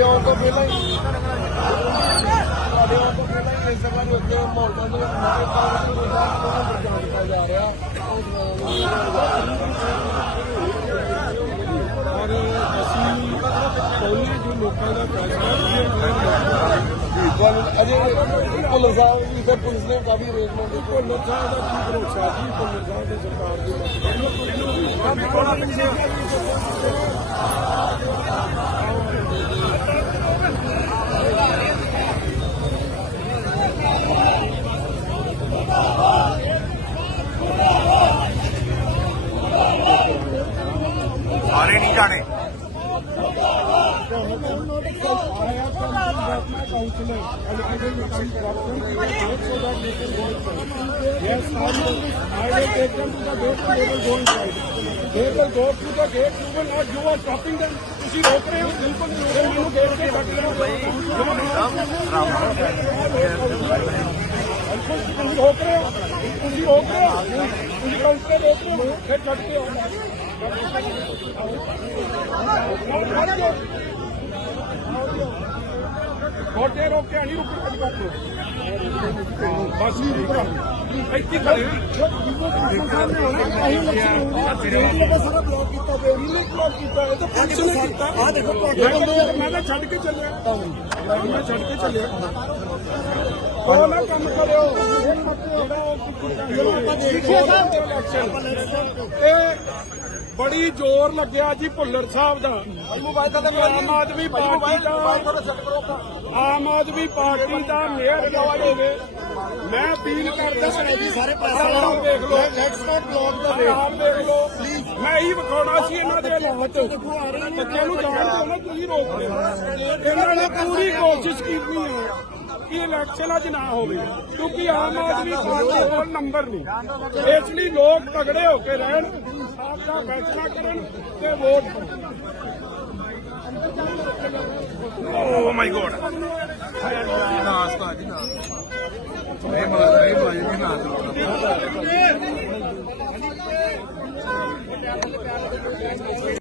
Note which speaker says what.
Speaker 1: ਤੋਂ ਪਹਿਲਾਂ ਹੀ ਤੁਹਾਡੇ ਆਉਣ ਤੋਂ ਪਹਿਲਾਂ ਹੀ ਇਸ ਜਗ੍ਹਾ ਦੇ ਉੱਤੇ ਮਹੌਲ ਦੇ ਵਿੱਚ ਨਵੇਂ ਕਾਂਗਰਸ ਨੂੰ ਰੋਜ਼ਾਨਾ ਬਚਾ ਦਿੱਤਾ ਜਾ ਰਿਹਾ।
Speaker 2: ਔਰ ਅਸੀਂ ਕੋਈ ਜੋ ਲੋਕਾਂ ਦਾ ਫੈਸਲਾ
Speaker 1: ਜੀ ਤੁਹਾਨੂੰ ਅਜੇ ਭੁੱਲਰ ਸਾਹਿਬ ਵੀ ਤੇ ਪੁਲਿਸ ਨੇ ਕਾਫੀ ਅਰੇਂਜਮੈਂਟ ਕੀਤੀ
Speaker 2: ਭੁੱਲਰ ਸਾਹਿਬ ਦਾ ਕੀ ਭਰੋਸਾ ਜੀ ਭੁੱਲਰ ਸਾਹਿਬ ਦੀ ਸਰਕਾਰ ਦੀ are stopping them. ਤੁਸੀਂ ਰੋਕ ਰਹੇ ਹੋ ਬਿਲਕੁਲ ਨਹੀਂ ਰੋਕ ਰਹੇ ਮੈਨੂੰ ਗੇਟ ਤੇ ਕੱਟ ਲਓ ਤੁਸੀਂ ਰੋਕ ਰਹੇ ਹੋ ਤੁਸੀਂ ਰੋਕ ਰਹੇ ਹੋ ਤੁਸੀਂ ਕਾਊਂਟਰ ਤੇ ਰੋਕ ਰਹੇ ਹੋ ਫਿਰ ਕੱਟਦੇ ਹੋ ਕੋਟੇ ਰੋਕ ਕੇ ਨਹੀਂ ਰੁਕ ਅੱਜ ਕੱਟ ਬਸ ਨਹੀਂ ਰੁਕ ਰਹਾ ਇੱਥੇ ਖੜੇ
Speaker 1: ਸਾਰਾ ਬਲੌਕ ਕੀਤਾ ਪਿਆ ਰੀਲੇ ਬਲੌਕ ਕੀਤਾ ਇਹ ਤਾਂ ਪੁਲਿਸ ਨੇ ਕੀਤਾ। ਆ ਦੇਖੋ
Speaker 2: ਮੈਂ ਤਾਂ ਛੱਡ ਕੇ ਚੱਲਿਆ। ਮੈਂ ਛੱਡ ਕੇ ਚੱਲਿਆ। ਉਹ ਨਾ ਕੰਮ ਕਰਿਓ। ਜਿਹੜਾ ਆਪਾਂ ਦੇਖਿਆ ਇਹ ਬੜੀ ਜ਼ੋਰ ਲੱਗਿਆ ਜੀ ਭੁੱਲਰ ਸਾਹਿਬ ਦਾ। ਆਮ ਆਦਮੀ ਪਾਰਟੀ ਦਾ ਆਮ ਆਦਮੀ ਪਾਰਟੀ ਦਾ ਮੇਅਰ ਹੋਵੇ। ਮੈਂ ਅਪੀਲ ਕਰਦਾ
Speaker 1: ਸਾਰੇ
Speaker 2: ਆਹ ਦੇਖ ਲਓ।
Speaker 1: ਲੈਟਸ ਨਾਟ ਬਲੌਕ ਦਾ
Speaker 2: ਆਪ ਦੇਖ। ਲਓ। ਮੈਂ ਹੀ ਵਿਖਾਉਣਾ ਸੀ ਇਹਨਾਂ ਦੇ ਹਾਲਾਤ ਬੱਚਿਆਂ ਨੂੰ ਜਾਣ ਦਿਓ ਨਾ ਤੁਸੀਂ ਰੋਕ ਦਿਓ। ਇਹਨਾਂ ਨੇ ਪੂਰੀ ਕੋਸ਼ਿਸ਼ ਕੀਤੀ ਹੈ ਕਿ ਇਲੈਕਸ਼ਨ ਅੱਜ ਨਾ ਹੋਵੇ। ਕਿਉਂਕਿ ਆਮ ਆਦਮੀ ਪਾਰਟੀ ਕੋਲ ਨੰਬਰ ਨਹੀਂ। ਇਸ ਲਈ ਲੋਕ ਤਗੜੇ ਹੋ ਕੇ ਰਹਿਣ। ਆਪ ਦਾ ਫੈਸਲਾ ਕਰਨ ਤੇ ਵੋਟ ਪਾਉਣ
Speaker 3: ਓ ਮਾਈ ਗੋਡ
Speaker 1: ਨਾਸਤਾ ਜੀ ਨਾ ਇਹ ਮਾਰ ਇਹ ਬਾਜੀ ਨਹੀਂ ਨਾ